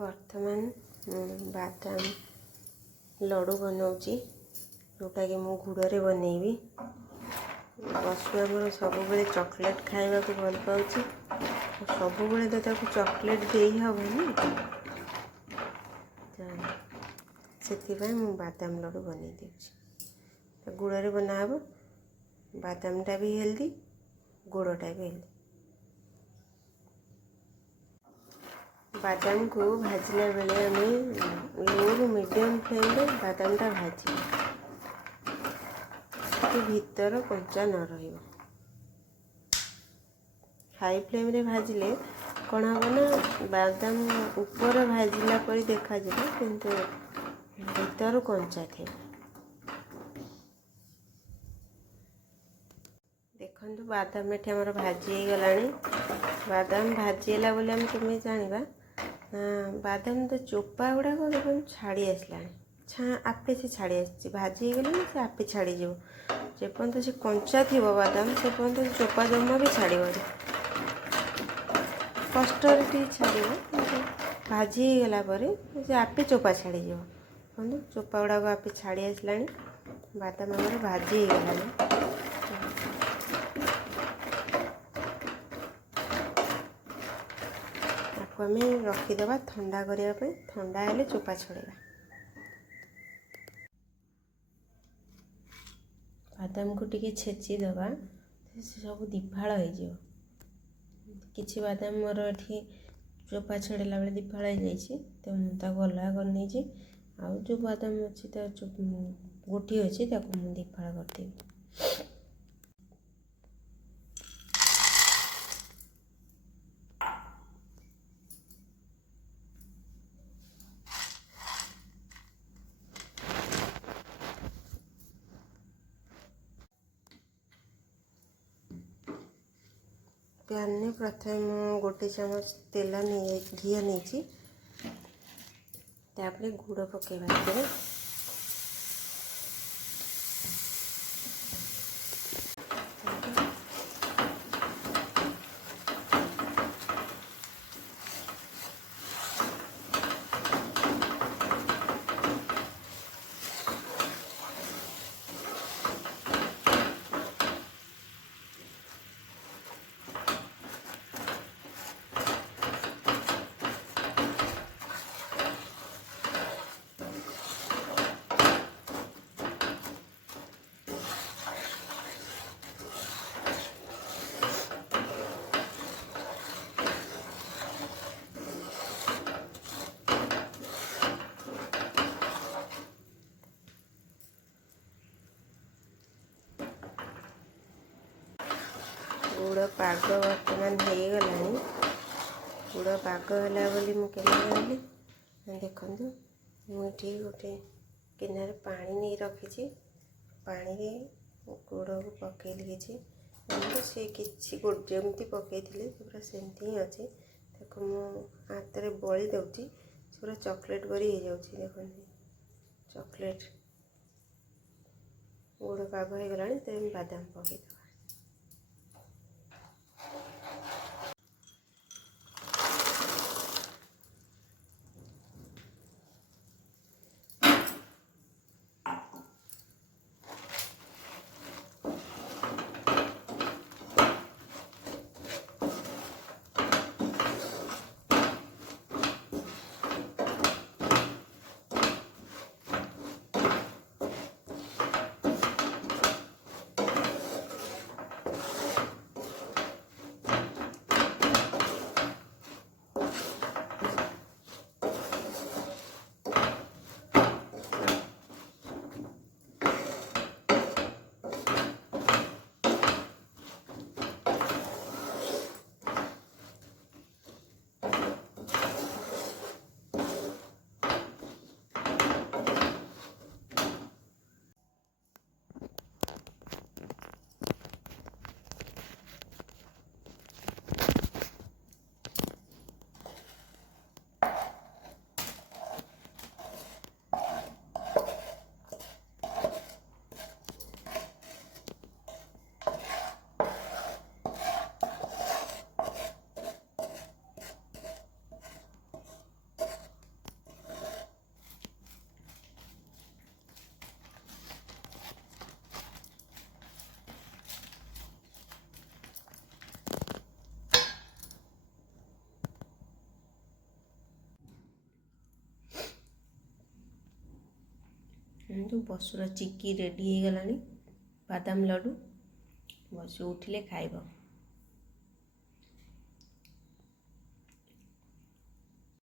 ବର୍ତ୍ତମାନ ବାଦାମ ଲଡ଼ୁ ବନାଉଛି, ଯେଉଁଟାକି ମୁଁ ଗୁଡ଼ରେ ବନେଇବି। ପଶୁ ଆମର ସବୁବେଳେ ଚକୋଲେଟ୍ ଖାଇବାକୁ ଭଲ ପାଉଛି। ସବୁବେଳେ ତ ତାକୁ ଚକୋଲେଟ୍ ଦେଇ ହେବନି, ସେଥିପାଇଁ ମୁଁ ବାଦାମ ଲଡ଼ୁ ବନେଇ ଦେଉଛି। ଗୁଡ଼ରେ ବନାହେବ। ବାଦାମଟା ବି ହେଲ୍ଦି, ଗୁଡ଼ଟା ବି ହେଲ୍ଦି। ବାଦାମକୁ ଭାଜିଲା ବେଳେ ଆମେ ଲୋରୁ ମିଡ଼ିୟମ୍ ଫ୍ଲେମ୍ରେ ବାଦାମଟା ଭାଜିବା, ଭିତର କଞ୍ଚା ନ ରହିବ। ହାଇ ଫ୍ଲେମ୍ରେ ଭାଜିଲେ କ'ଣ ହେବ ନା, ବାଦାମ ଉପର ଭାଜିଲା ପରି ଦେଖାଯିବ, କିନ୍ତୁ ଭିତରୁ କଞ୍ଚା ଥିବ। ଦେଖନ୍ତୁ ବାଦାମ ଏଠି ଆମର ଭାଜି ହେଇଗଲାଣି। ବାଦାମ ଭାଜି ହେଲା ବୋଲି ଆମେ କେମିତି ଜାଣିବା ନା, ବାଦାମ ତ ଚୋପା ଗୁଡ଼ାକ ଦେଖନ୍ତୁ ଛାଡ଼ି ଆସିଲାଣି, ଆପେ ସେ ଛାଡ଼ି ଆସିଛି। ଭାଜି ହେଇଗଲେ ସେ ଆପେ ଛାଡ଼ିଯିବ। ଯେପର୍ଯ୍ୟନ୍ତ ସେ କଞ୍ଚା ଥିବ ବାଦାମ, ସେ ପର୍ଯ୍ୟନ୍ତ ଚୋପା ଜମା ବି ଛାଡ଼ିବନି, କଷ୍ଟରେ ଟିକେ ଛାଡ଼ିବ। କିନ୍ତୁ ଭାଜି ହେଇଗଲା ପରେ ସେ ଆପେ ଚୋପା ଛାଡ଼ିଯିବ। ଦେଖନ୍ତୁ ଚୋପା ଗୁଡ଼ାକ ଆପେ ଛାଡ଼ି ଆସିଲାଣି। ବାଦାମ ଆମର ଭାଜି ହେଇଗଲାଣି। ତାକୁ ଆମେ ରଖିଦେବା ଥଣ୍ଡା କରିବା ପାଇଁ। ଥଣ୍ଡା ହେଲେ ଚୋପା ଛଡ଼େଇବା। ବାଦାମକୁ ଟିକେ ଛେଚିଦେବା, ସେ ସବୁ ଦିଫାଳ ହେଇଯିବ। କିଛି ବାଦାମ ମୋର ଏଠି ଚୋପା ଛଡ଼େଇଲା ବେଳେ ଦିଫାଳ ହେଇଯାଇଛି, ତ ମୁଁ ତାକୁ ଅଲଗା କରିନେଇଛି। ଆଉ ଯେଉଁ ବାଦାମ ଅଛି, ତା ଗୋଟିଏ ଅଛି, ତାକୁ ମୁଁ ଦିଫାଳ କରିଦେବି। ପ୍ୟାନ୍ରେ ପ୍ରଥମେ ମୁଁ ଗୋଟେ ଚାମଚ ଘିଅ ନେଇଛି। ତାପରେ ଗୁଡ଼ ପକାଇବା ଭିତରେ ଗୁଡ଼ ପାଗ ବର୍ତ୍ତମାନ ହେଇଗଲାଣି। ଗୁଡ଼ ପାଗ ହେଲା ବୋଲି ମୁଁ କେମିତି ଜାଣିଲି? ଦେଖନ୍ତୁ, ମୁଁ ଏଠି ଗୋଟେ ଗିନାରେ ପାଣି ନେଇ ରଖିଛି। ପାଣିରେ ଗୁଡ଼କୁ ପକାଇଲି କିଛି, ସେ କିଛି ଯେମିତି ପକାଇଥିଲି ପୁରା ସେମିତି ହିଁ ଅଛି। ତାକୁ ମୁଁ ହାତରେ ବଳି ଦେଉଛି, ସେ ପୁରା ଚକୋଲେଟ୍ ପରି ହେଇଯାଉଛି। ଦେଖନ୍ତୁ, ଚକୋଲେଟ୍ ଗୁଡ଼ ପାଗ ହେଇଗଲାଣି। ତେଣୁ ବାଦାମ ପକାଇଦେବା। ଯେଉଁ ବସୁର ଚିକି ରେଡ଼ି ହେଇଗଲାଣି ବାଦାମ ଲଡ଼ୁ। ବସୁ ଉଠିଲେ ଖାଇବ।